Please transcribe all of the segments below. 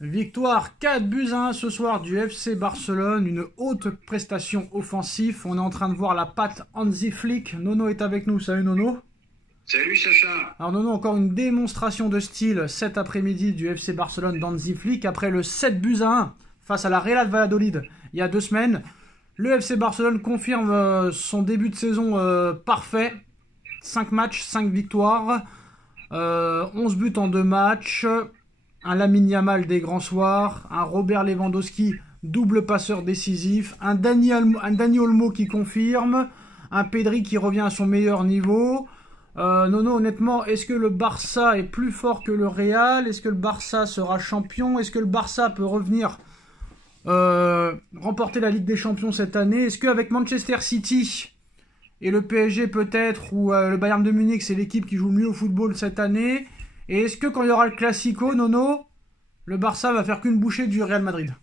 Victoire 4-1 ce soir du FC Barcelone, une haute prestation offensive. On est en train de voir la patte Hansi Flick. Nono est avec nous, salut Nono. Salut Sacha. Alors Nono, encore une démonstration de style cet après-midi du FC Barcelone d'Hansi Flick après le 7-1 face à la Real Valladolid il y a 2 semaines. Le FC Barcelone confirme son début de saison parfait. 5 matchs, 5 victoires, 11 buts en 2 matchs. Un Lamine Yamal des grands soirs, un Robert Lewandowski double passeur décisif, un Dani Olmo qui confirme, un Pedri qui revient à son meilleur niveau. Nono, honnêtement, est-ce que le Barça est plus fort que le Real? Est-ce que le Barça sera champion? Est-ce que le Barça peut revenir remporter la Ligue des Champions cette année? Est-ce qu'avec Manchester City et le PSG peut-être, ou le Bayern de Munich, c'est l'équipe qui joue le mieux au football cette année? Et est-ce que quand il y aura le Classico, Nono, le Barça va faire qu'une bouchée du Real Madrid?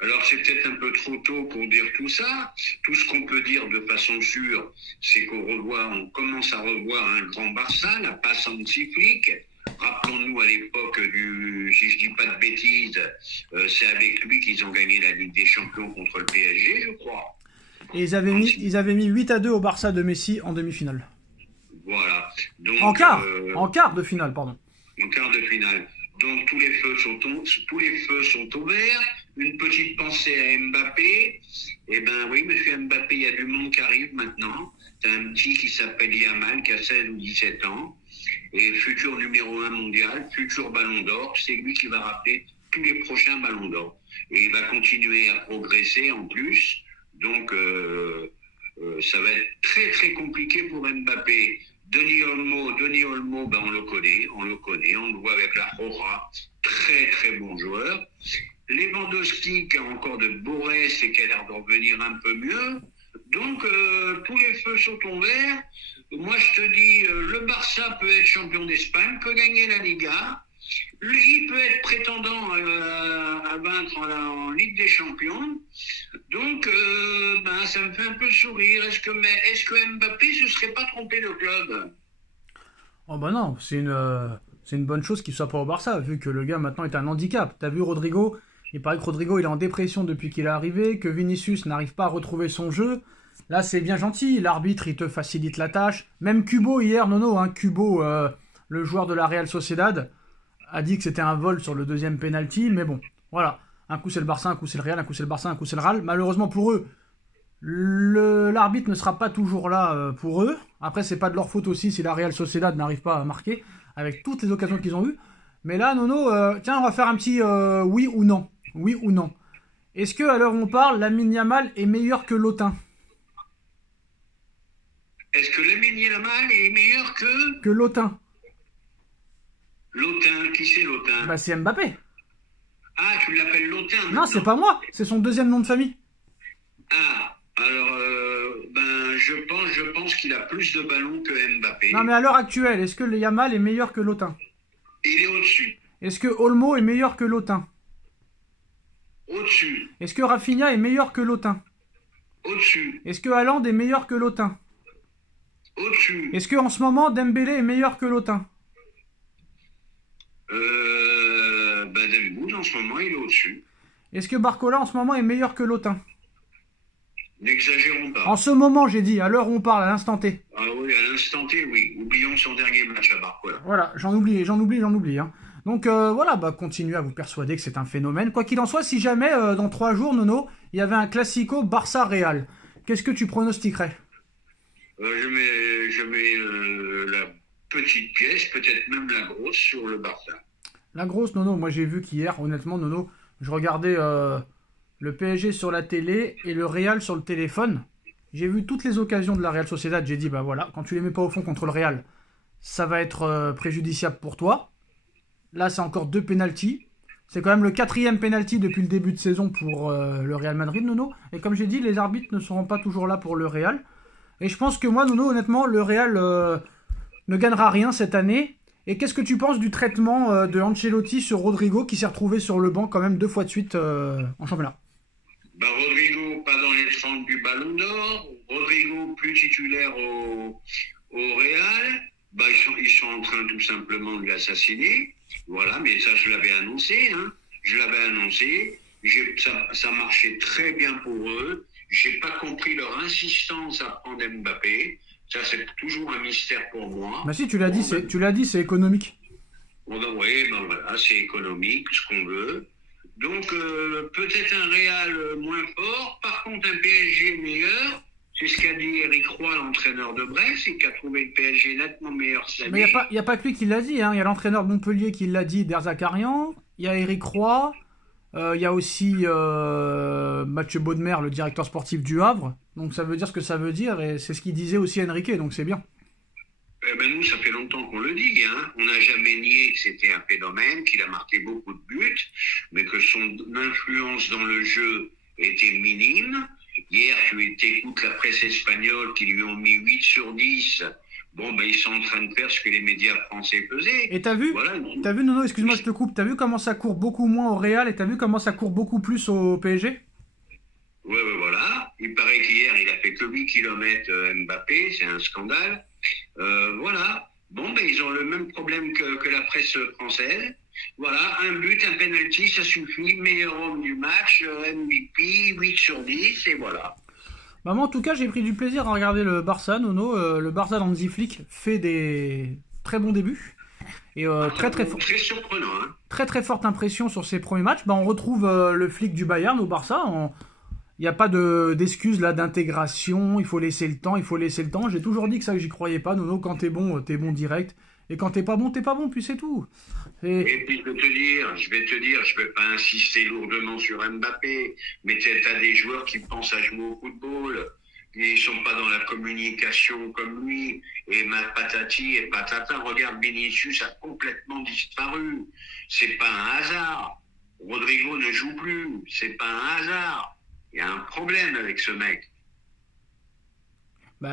Alors c'est peut-être un peu trop tôt pour dire tout ça. Tout ce qu'on peut dire de façon sûre, c'est on commence à revoir un grand Barça, la passe Hansi Flick. Rappelons-nous à l'époque si je dis pas de bêtises, c'est avec lui qu'ils ont gagné la Ligue des Champions contre le PSG, je crois. Et ils avaient mis 8-2 au Barça de Messi en demi-finale. Voilà. Donc, en quart de finale, pardon. En quart de finale. Donc tous les feux sont ouverts. Une petite pensée à Mbappé. Eh ben oui, monsieur Mbappé, il y a du monde qui arrive maintenant. T'as un petit qui s'appelle Yamal, qui a 16 ou 17 ans, et futur numéro 1 mondial, futur ballon d'or. C'est lui qui va rappeler tous les prochains ballons d'or. Et il va continuer à progresser en plus. Donc ça va être très très compliqué pour Mbappé. Dani Olmo, ben on le connaît, on le voit avec la Roja, très très bon joueur. Lewandowski qui a encore de beaux restes et qui a l'air de revenir un peu mieux. Donc tous les feux sont ouverts. Moi je te dis, le Barça peut être champion d'Espagne, peut gagner la Liga. Il peut être prétendant à vaincre en Ligue des Champions. Donc, ça me fait un peu sourire. Est-ce que Mbappé se serait pas trompé de club? Oh bah non, c'est une bonne chose qu'il soit pas au Barça, vu que le gars maintenant est un handicap. T'as vu Rodrigo? Il paraît que Rodrigo il est en dépression depuis qu'il est arrivé, que Vinicius n'arrive pas à retrouver son jeu. Là c'est bien gentil, l'arbitre il te facilite la tâche. Même Kubo hier, Kubo, le joueur de la Real Sociedad, a dit que c'était un vol sur le deuxième penalty, mais bon, voilà. Un coup c'est le Barça, un coup c'est le Real, un coup c'est le Barça, un coup c'est le Real. Malheureusement pour eux, l'arbitre ne sera pas toujours là pour eux. Après c'est pas de leur faute aussi si la Real Sociedad n'arrive pas à marquer, avec toutes les occasions qu'ils ont eues. Mais là, Nono, tiens, on va faire un petit oui ou non. Oui ou non. Est-ce que, à l'heure où on parle, Lamine Yamal est meilleur que Lotin? Est-ce que Lamine Yamal est meilleur que Lotin? Lotin, qui c'est Lotin? Bah c'est Mbappé. Ah, tu l'appelles Lotin? Non, c'est pas moi, c'est son deuxième nom de famille. Ah, alors, je pense qu'il a plus de ballons que Mbappé. Non, mais à l'heure actuelle, est-ce que le Yamal est meilleur que Lotin? Il est au-dessus. Est-ce que Olmo est meilleur que Lotin? Au-dessus. Est-ce que Rafinha est meilleur que Lotin? Au-dessus. Est-ce que Haaland est meilleur que Lotin? Au-dessus. Est-ce que en ce moment Dembélé est meilleur que Lotin? Delbouz en ce moment il est au-dessus. Est-ce que Barcola en ce moment est meilleur que Lotin? N'exagérons pas. En ce moment j'ai dit, à l'heure où on parle, à l'instant T. Ah oui, à l'instant T, oui. Oublions son dernier match à Barcola. Voilà, j'en oublie. Hein. Donc voilà, continuez à vous persuader que c'est un phénomène. Quoi qu'il en soit, si jamais dans 3 jours, Nono, il y avait un Classico Barça-Real, qu'est-ce que tu pronostiquerais? Je mets la petite pièce, peut-être même la grosse, sur le Barça. La grosse, Nono, moi j'ai vu qu'hier, honnêtement, Nono, je regardais le PSG sur la télé et le Real sur le téléphone. J'ai vu toutes les occasions de la Real Sociedad, j'ai dit, bah voilà, quand tu les mets pas au fond contre le Real, ça va être préjudiciable pour toi. Là, c'est encore 2 pénaltys. C'est quand même le 4e pénalty depuis le début de saison pour le Real Madrid, Nono. Et comme j'ai dit, les arbitres ne seront pas toujours là pour le Real. Et je pense que moi, Nono, honnêtement, le Real ne gagnera rien cette année. Et qu'est-ce que tu penses du traitement de Ancelotti sur Rodrigo qui s'est retrouvé sur le banc quand même 2 fois de suite en championnat? Rodrigo, pas dans les 30 du Ballon d'Or. Rodrigo, plus titulaire au Real. Ils sont en train tout simplement de l'assassiner. Voilà, mais ça je l'avais annoncé. je l'avais annoncé. Ça marchait très bien pour eux. J'ai pas compris leur insistance à prendre Mbappé. Ça, c'est toujours un mystère pour moi. Bah si, tu l'as dit, c'est économique. Oui, ben voilà, c'est économique, ce qu'on veut. Donc, peut-être un Real moins fort, par contre un PSG meilleur. C'est ce qu'a dit Eric Roy, l'entraîneur de Brest, et qui a trouvé le PSG nettement meilleur cette année. Mais il n'y a pas que lui qui l'a dit, hein. Il y a l'entraîneur de Montpellier qui l'a dit, Derzakarian. Il y a Eric Roy. Il y a aussi Mathieu Baudemer, le directeur sportif du Havre. Donc ça veut dire ce que ça veut dire, et c'est ce qu'il disait aussi Enrique, donc c'est bien. Nous, ça fait longtemps qu'on le dit. Hein. On n'a jamais nié que c'était un phénomène, qu'il a marqué beaucoup de buts, mais que son influence dans le jeu était minime. Hier, tu écoutes la presse espagnole qui lui ont mis 8 sur 10. Bon, ils sont en train de faire ce que les médias français faisaient. Et t'as vu, voilà. Nono, excuse-moi, je te coupe, t'as vu comment ça court beaucoup moins au Real et t'as vu comment ça court beaucoup plus au PSG? Ouais, voilà. Il paraît qu'hier, il a fait que 8 km Mbappé, c'est un scandale. Voilà. Ils ont le même problème que la presse française. Voilà, un but, un penalty, ça suffit. Meilleur homme du match, MVP, 8 sur 10, et voilà. Moi, en tout cas, j'ai pris du plaisir à regarder le Barça, Nono. Le Barça d'Hansi Flick fait des très bons débuts. Et très surprenant. Hein. Très forte impression sur ses premiers matchs. On retrouve le Flick du Bayern au Barça. Il n'y a pas d'excuses là d'intégration. Il faut laisser le temps. J'ai toujours dit que ça, j'y croyais pas, Nono. Quand t'es bon direct. Et quand t'es pas bon, puis c'est tout. Et puis je vais te dire, je vais pas insister lourdement sur Mbappé, mais t'as des joueurs qui pensent à jouer au football, ils sont pas dans la communication comme lui, et patati et patata, regarde, Vinicius a complètement disparu, c'est pas un hasard, Rodrigo ne joue plus, c'est pas un hasard, il y a un problème avec ce mec.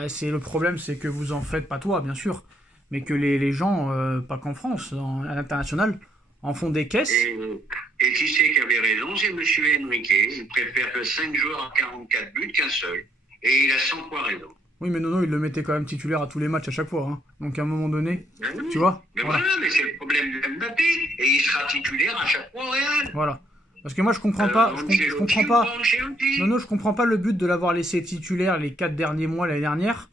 C'est le problème, c'est que vous en faites pas toi, bien sûr. Mais que les gens, pas qu'en France, à l'international, en font des caisses. Et qui c'est qui avait raison? C'est M. Enrique. Il préfère que 5 joueurs à 44 buts qu'un seul. Et il a 100 fois raison. Oui, mais Nono, il le mettait quand même titulaire à tous les matchs à chaque fois. Hein. Donc à un moment donné, tu vois. Mais voilà, mais c'est le problème de Mbappé. Et il sera titulaire à chaque fois au Real. Voilà. Parce que moi, je comprends pas. Je comprends pas. Nono, je comprends pas le but de l'avoir laissé titulaire les 4 derniers mois l'année dernière.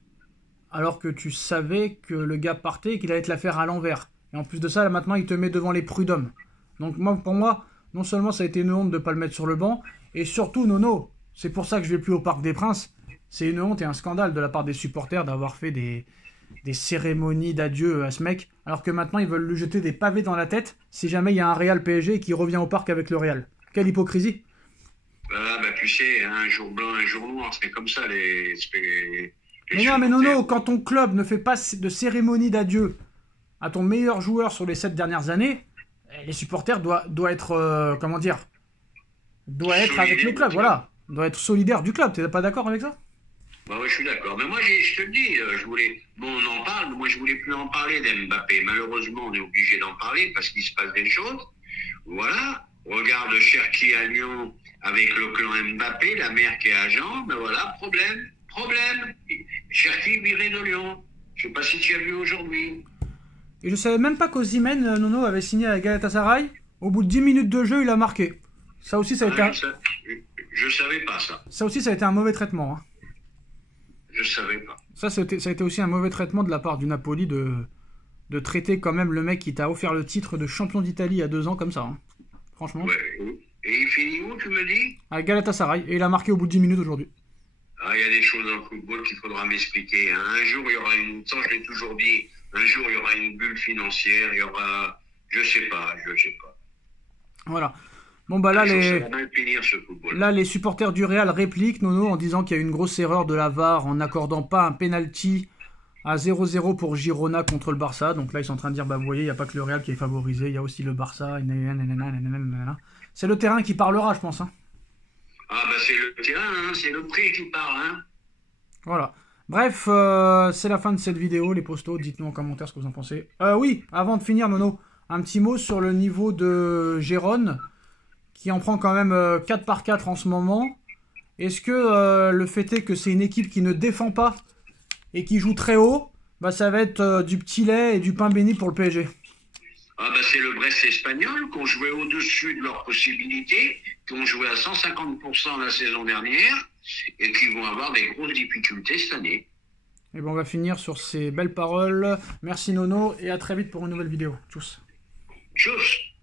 Alors que tu savais que le gars partait et qu'il allait te la faire à l'envers. Et en plus de ça, là, maintenant, il te met devant les prud'hommes. Donc pour moi, non seulement ça a été une honte de ne pas le mettre sur le banc, et surtout, Nono, c'est pour ça que je vais plus au Parc des Princes, c'est une honte et un scandale de la part des supporters d'avoir fait des cérémonies d'adieu à ce mec, alors que maintenant, ils veulent lui jeter des pavés dans la tête si jamais il y a un Real PSG qui revient au parc avec le Real. Quelle hypocrisie! Tu sais, un jour blanc, un jour noir, c'est comme ça, Mais Nono, quand ton club ne fait pas de cérémonie d'adieu à ton meilleur joueur sur les 7 dernières années, les supporters doivent être, doit être avec le club, voilà. Doit être solidaire du club, t'es pas d'accord avec ça? Ouais, je suis d'accord. Mais moi, je te le dis, on en parle, moi je voulais plus en parler d'Mbappé. Malheureusement, on est obligé d'en parler parce qu'il se passe des choses. Voilà. Regarde Cherki à Lyon avec le clan Mbappé, la mère qui est agent, voilà, problème. Cherki viré de Lyon. Je sais pas si tu as vu aujourd'hui. Et je savais même pas qu'Osimhen, Nono, avait signé à Galatasaray. Au bout de 10 minutes de jeu, il a marqué. Ça aussi, ça a été Je savais pas ça. Ça aussi, ça a été un mauvais traitement. Hein. Je savais pas. Ça a été aussi un mauvais traitement de la part du Napoli de traiter quand même le mec qui t'a offert le titre de champion d'Italie il y a 2 ans comme ça. Hein. Franchement. Ouais. Et il finit où, tu me dis? À Galatasaray. Et il a marqué au bout de 10 minutes aujourd'hui. Il y a des choses dans le football qu'il faudra m'expliquer. Hein. Un jour, il y aura ça je l'ai toujours dit, un jour, il y aura une bulle financière, il y aura... Je sais pas. Voilà. Bon, là, les supporters du Real répliquent, Nono, en disant qu'il y a eu une grosse erreur de la VAR en n'accordant pas un penalty à 0-0 pour Girona contre le Barça. Donc là, ils sont en train de dire, vous voyez, il n'y a pas que le Real qui est favorisé, il y a aussi le Barça. C'est le terrain qui parlera, je pense. Hein. C'est le terrain, c'est le prix qui parle. Hein. Voilà. Bref, c'est la fin de cette vidéo, les postos. Dites-nous en commentaire ce que vous en pensez. Oui, avant de finir, Nono, un petit mot sur le niveau de Gérone, qui en prend quand même 4/4 en ce moment. Est-ce que le fait est que c'est une équipe qui ne défend pas et qui joue très haut, ça va être du petit lait et du pain béni pour le PSG? Ah bah c'est le Brest espagnol qui ont joué au-dessus de leurs possibilités, qui ont joué à 150% la saison dernière et qui vont avoir des grosses difficultés cette année. Et bon, on va finir sur ces belles paroles. Merci Nono et à très vite pour une nouvelle vidéo. Tchuss. Tchuss.